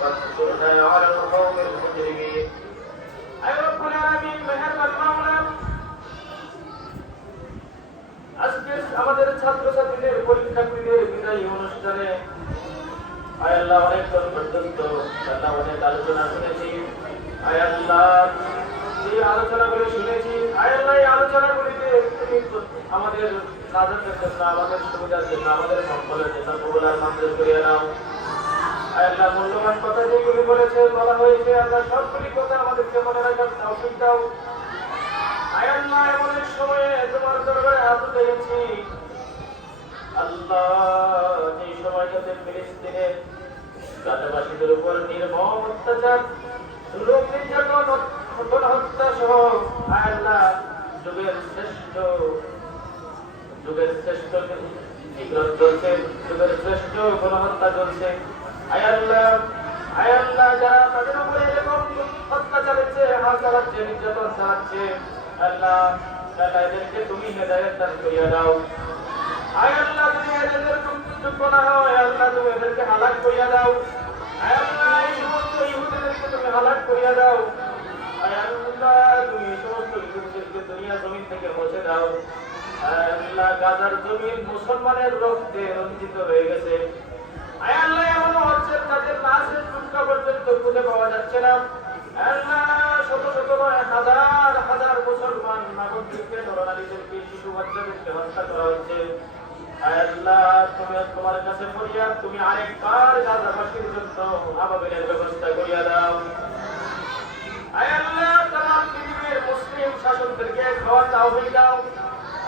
وانصرنا على القوم المجرمين أي رب العالمين মেহেরবান মাওলা আজকে আমাদের ছাত্রছাত্রীদের পরীক্ষার্থীদের বিদায়ী অনুষ্ঠানে আয় আল্লাহ অনেক পর্যন্ত আল্লাহ অনেক আলোচনা শুনেছি আয় আল্লাহ এই আলোচনাগুলো শুনেছি আয় আল্লাহ এই আলোচনাগুলিতে তুমি আমাদের সাজাতের জন্য আমাদের সুবিধার জন্য আমাদের মঙ্গলের জন্য কবুল আর মঞ্জুর করিয়ে নাও আয় আল্লাহ মূল্যবান কথা যেগুলি বলা হয়েছে আল্লাহ সবগুলি কথা আমাদেরকে মনে রাখার তৌফিক দাও আয় আল্লাহ এমন এক সময়ে তোমার দরবারে হাত উঠিয়েছি আল্লাহ এই সময়টাতে ফিলিস্তিনে গাজাবাসীদের উপর নির্মম অত্যাচার জুলুম নির্যাতন হত্যা সহ আয় আল্লাহ যুগের শ্রেষ্ঠ বিগ্রহ চলছে যুগের শ্রেষ্ঠ গণহত্যা চলছে আয় আল্লাহ যারা তাদের উপরে এরকম হত্যা চালাচ্ছে হাত চালাচ্ছে নির্যাতন চালাচ্ছে আল্লাহ এদেরকে তুমি হেদায়েত দান করিয়া দাও আয় আল্লাহ তুমি এদের যোগ্য না হয় আল্লাহ তুমি এদেরকে হালাক করিয়া দাও আয় আল্লাহ এই সমস্ত ইহুদিদেরকে তুমি হালাক করিয়া দাও আয় আল্লাহ তুমি এই সমস্ত ইহুদিদেরকে দুনিয়া জমিন থেকে মুছে দাও আয় আল্লাহ গাজার জমিন মুসলমানের রক্তে রঞ্জিত হয়ে গেছে আয় আল্লাহ এমন হচ্ছে তাদের লাশের টুকরা পর্যন্ত খুঁজে পাওয়া যাচ্ছে না আল্লাহ শত শত হাজার হাজার মুসলমান নাগরিককে নরনারীদেরকে শিশু বাচ্চাদেরকে হত্যা করা হচ্ছে আয় আল্লাহ তুমি তোমার কাছে ফরিয়াদ তুমি আরেকবার গাজাবাসীর জন্য আবাবিলের ব্যবস্থা করিয়া দাও আয় আল্লাহ তামাম পৃথিবীর মুসলিম শাসকদেরকে খাওয়ার তৌফিক দাও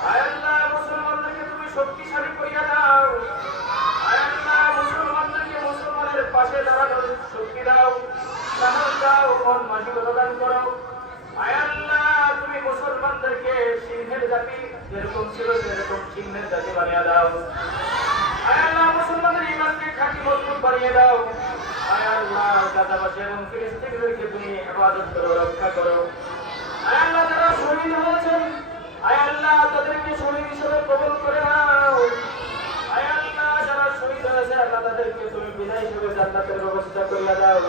আয় আল্লাহ মুসলমানদেরকে তুমি শক্তিশালী করিয়া দাও আয় আল্লাহ মুসলমানদেরকে মুসলমানের পাশে দাঁড়ানোর শক্তি দাও সাহস দাও মন মানসিকতা দান করো আয় আল্লাহ তুমি মুসলমানদেরকে সিংহের জাতি যেরকম ছিল সেরকম সিংহের জাতি বানিয়ে দাও আয় আল্লাহ মুসলমানদের ঈমানকে খাঁটি মজবুত বানিয়ে দাও আয় আল্লাহ গাজাবাসী এবং ফিলিস্তিনিদেরকে তুমি হেফাজত করো রক্ষা করো আয় আল্লাহ যারা শহীদ হয়েছেন আয় আল্লাহ তাদেরকে শহীদ হিসেবে কবুল করে নাও আয় আল্লাহ যারা শহীদ হয়েছে আল্লাহ তাদেরকে তুমি বিদায় হিসেবে জান্নাতের ব্যবস্থা করিয়া দাও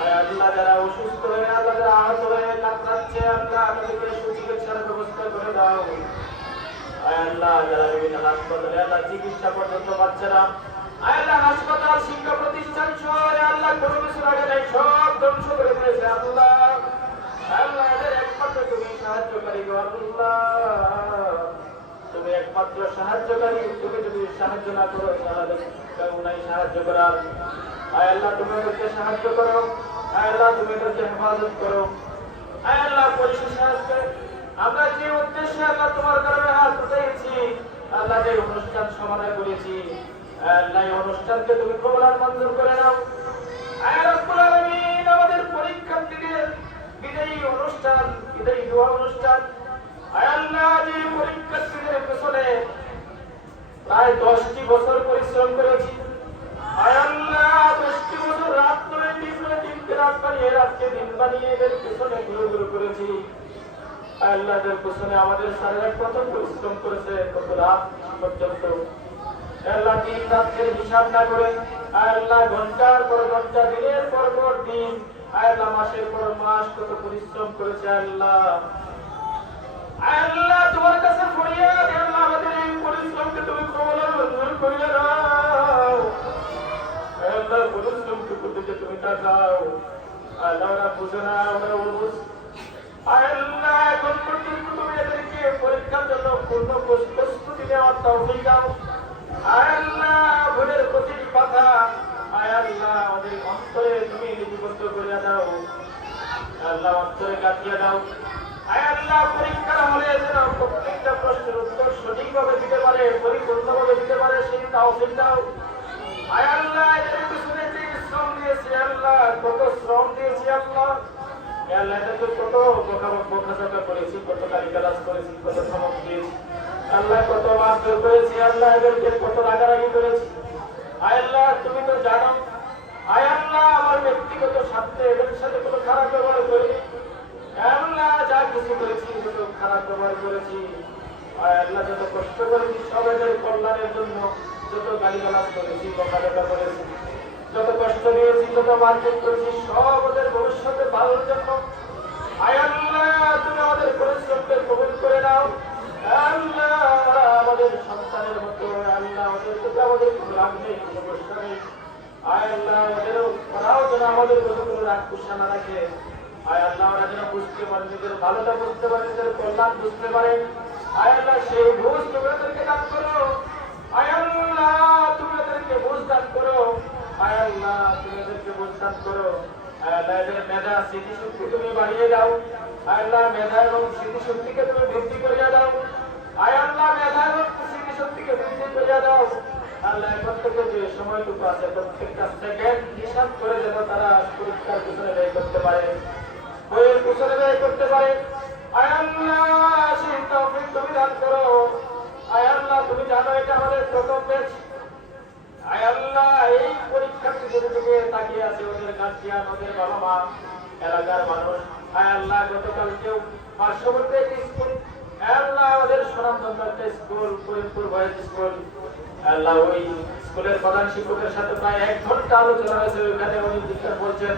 আয় আল্লাহ যারা অসুস্থ হয়ে আল্লাহ যারা আহত হয়ে কাতরাচ্ছে আল্লাহ তাদেরকে সুচিকিৎসার ব্যবস্থা করে দাও আয় আল্লাহ যারা বিভিন্ন হাসপাতালে আল্লাহ চিকিৎসা পর্যন্ত পাচ্ছে না আয় আল্লাহ হাসপাতাল শিক্ষা প্রতিষ্ঠান সহ আল্লাহ কোনো কিছুর আগে নাই সব ধ্বংস করে দিয়েছে আল্লাহ আল্লাহ এদের একমাত্র তুমি সাহায্যকারী গো আল্লাহ তুমি একমাত্র সাহায্যকারী তুমি যদি সাহায্য না করো তাহলে কেউ নাই সাহায্য করার আয় আল্লাহ তুমি এদেরকে সাহায্য করো আয় আল্লাহ তুমি এদেরকে হেফাজত করো আয় আল্লাহ পরিশেষে আজকে আমরা যে উদ্দেশ্যে আল্লাহ তোমার কারণে হাত উঠাইছি আল্লাহ যে অনুষ্ঠান সমাধান করেছি আল্লাহ এই অনুষ্ঠানকে তুমি কবুল আর মঞ্জুর করে নাও আয় রব্বুল আলামিন আমাদের পরীক্ষার্থীদের বিদায়ী অনুষ্ঠান বিদায়ী দোয়া অনুষ্ঠান আয় আল্লাহ যে পরীক্ষার্থীদের পেছনে প্রায় 10টি বছর পরিশ্রম করেছি আয় আল্লাহ 10টি বছর রাত করে দিনকে রাত বানিয়ে রাতকে দিন বানিয়ে এদের পেছনে ঘুরে করেছি আয় আল্লাহ এদের পেছনে আমাদের সারা কত পরিশ্রম করেছে কত রাত পর্যন্ত আল্লাহ দিন রাতের হিসাব না করে আয় আল্লাহ ঘন্টার পর ঘন্টা দিনের পর দিন আয় আল্লাহ মাসের পর মাস কত পরিশ্রম করেছে আল্লাহ আল্লাহ তোমার কাছে ফরিয়াদ আল্লাহ আমাদের এই পরিশ্রমকে তুমি কবুল আর মঞ্জুর করিয়া দাও আল্লাহ পরিশ্রমকে করতে তুমি তাকাও আল্লাহ ওরা বুঝে না ওরা বুঝ আল্লাহ এখন পর্যন্ত তুমি এদেরকে পরীক্ষার জন্য পূর্ণ প্রস্তুতি নেওয়ার তৌফিক দাও আল্লাহ ভুলের প্রতিটি কথা আল্লাহ আমাদের অন্তরে তুমি লিপিবদ্ধ করিয়া দাও আল্লাহ অন্তরে কাটিয়ে দাও আল্লাহ পরীক্ষার হলে যেন প্রত্যেকটা প্রশ্নের উত্তর সঠিকভাবে দিতে পারে পরিপূর্ণভাবে দিতে পারে সেই তৌফিক দাও আল্লাহ এদের পিছনে যে শ্রম দিয়েছি আল্লাহ কত শ্রম দিয়েছি আল্লাহ আল্লাহ এদেরকে কত বোঝাপড়া করেছি কত গালিগালাজ করেছি কত ধমক দিয়েছি আল্লাহ কত মারধর করেছি আল্লাহ এদেরকে কত রাগারাগি করেছি আল্লাহ তুমি তো জানো আল্লাহ আমার ব্যক্তিগত স্বার্থে এদের সাথে কোনো খারাপ ব্যবহার করিনি আল্লাহ যা কিছু করেছি যত খারাপ ব্যবহার করেছি আল্লাহ যত কষ্ট করেছি সব এদের কল্যাণের জন্য যত গালিগালাজ করেছি বকাঝকা করেছি যত কষ্ট দিয়েছি যত যত মার্কেট করেছি সব ওদের ভবিষ্যতে ভালোর জন্য। আয় আল্লাহ তুমি আমাদের পরিশ্রমকে কবুল করে নাও। আল্লাহ আমাদের সন্তানের মতো আল্লাহ ওদের প্রতি আমাদের কোনো রাগ নেই, কোনো কষ্ট নেই। আয় আল্লাহ ওদেরও ওরাও যেন আমাদের প্রতি কোনো রাগ কুৎসা না রাখে। আয় আল্লাহ ওরা যেন বুঝতে পারে, নিজের ভালোটা বুঝতে পারে, নিজের কল্যাণ বুঝতে পারে। আয় আল্লাহ সেই বুঝ তুমি ওদেরকে দান করো। আয় আল্লাহ তুমি ওদেরকে বুঝ দান করো। আয় আল্লাহ তুমি ওদেরকে বুঝ দান করো। আয় আল্লাহ এদের মেধা স্মৃতিশক্তি তুমি বাড়িয়ে দাও। আয় আল্লাহ মেধা এবং স্মৃতিশক্তিকে তুমি বৃদ্ধি করিয়া দাও। আয় আল্লাহ মেধা এবং স্মৃতিশক্তিকে বৃদ্ধি করিয়া দাও। আল্লাহ প্রত্যেকের যে সময়টুকু আছে প্রত্যেকটা সেকেন্ড হিসাব করে যেন তারা পরীক্ষার পিছনে ব্যয় করতে পারে, বইয়ের পিছনে ব্যয় করতে পারে। আয় আল্লাহ সেই তৌফিক তুমি দান করো। আয় আল্লাহ তুমি জানো এটা আমাদের প্রথম ব্যাচ। আয় আল্লাহ এই পরীক্ষার্থীদের দিকে তাকিয়ে আছে ওদের গার্জিয়ান, ওদের বাবা মা, এলাকার মানুষ। আয় আল্লাহ গতকালকেও পার্শ্ববর্তী একটি স্কুল, আল্লাহ ওদের সুনামধন্য একটা স্কুল, করিমপুর বয়েজ স্কুল, আল্লাহ ওই স্কুলের প্রধান শিক্ষকের সাথে প্রায় 1 ঘন্টা আলোচনা হয়েছে। ওইখানে উনি জিজ্ঞাসা বলছেন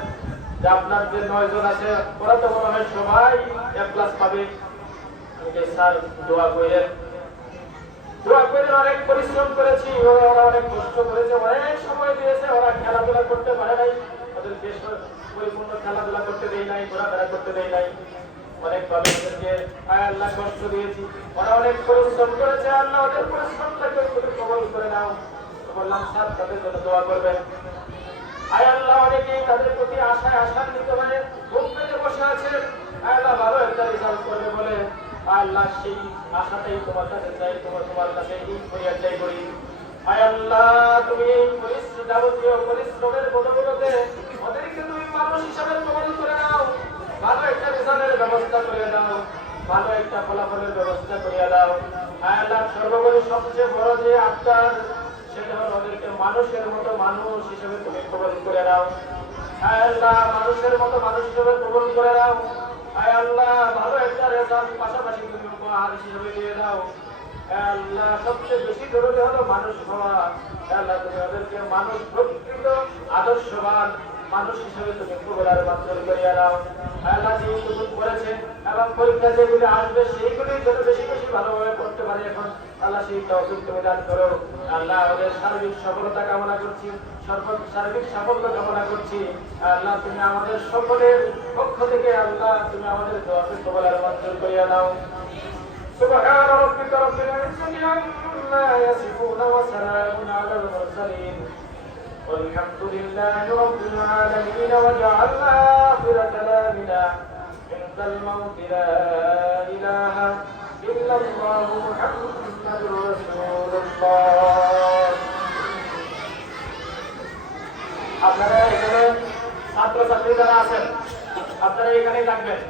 যে আপনার যে 9 জন আছে ওরা তো মনে হয় সবাই A+ পাবে। স্যার দোয়া করেন, অনেক পরিশ্রম করেছি, ওরা অনেক কষ্ট করেছে, অনেক সময় দিয়েছে, ওরা খেলাধুলা করতে পারে নাই, ওদেরকে পরিপূর্ণ খেলাধুলা করতে দেই নাই, ঘোরাফেরা করতে দেই নাই, অনেক ভাবে ওদেরকে আল্লাহ কষ্ট দিয়েছি। ওরা অনেক পরিশ্রম করেছে, আল্লাহ ওদের পরিশ্রমটাকে তুমি কবুল করে নাও। বললাম স্যার তাদের জন্য দোয়া করবেন। আয় আল্লাহ অনেকেই তাদের প্রতি আশায় আশান্বিত হয়ে ঘুম পেতে বসে আছে, আল্লাহ ভালো একটা রেজাল্ট করবে বলে। আল্লাহ সেই আশাটাই তোমার কাছে চাই, তোমার কাছে এই ফরিয়াদ চাই করি। আয় আল্লাহ তুমি এই যাবতীয় পরিশ্রমের বদৌলতে ওদেরকে তুমি মানুষ হিসাবে কবুল করে নাও, ভালো একটা রেজাল্টের ব্যবস্থা করে দাও, ভালো একটা ফলাফলের ব্যবস্থা করিয়া দাও। আয় আল্লাহ সর্বোপরি সবচেয়ে বড় যে আবদার সেটা হলো ওদেরকে মানুষের মতো মানুষ হিসেবে তুমি কবুল করে নাও। আয় আল্লাহ মানুষের মতো মানুষ হিসেবে কবুল করে নাও। আয় আল্লাহ ভালো একটা রেজাল্ট পাশাপাশি তুমি উপহার হিসেবে দিয়ে দাও। আয় আল্লাহ সবচেয়ে বেশি জরুরি হলো মানুষ হওয়া। আল্লাহ তুমি ওদেরকে মানুষ, প্রকৃত আদর্শবান মানুষ হিসেবে তুমি কবুল আর মঞ্জুর করিয়া দাও। আল্লাহ যেগুলো করেছে এবং পরীক্ষা যেগুলো আসবে সেইগুলি যেন বেশি বেশি ভালোভাবে পড়তে পারে এখন আল্লাহ সেই তৌফিক তুমি দান করো। আল্লাহ আমাদের সার্বিক সফলতা কামনা করছি, সার্বিক সাফল্য কামনা করছি। আল্লাহ তুমি আমাদের সকলের পক্ষ থেকে আল্লাহ তুমি আমাদের দোয়াকে কবুল আর মঞ্জুর করিয়া দাও। সুবহান রাব্বিকা রাব্বিল ইজ্জাতি আম্মা ইয়াসিফুন ওয়া সালামুন আলাল মুরসালিন والحمد لله رب العالمين وجعل آخر كلامنا عند الموت لا إله إلا الله محمد رسول الله. আপনারা এখানে ছাত্রছাত্রী যারা আছেন আপনারা এখানেই থাকবেন।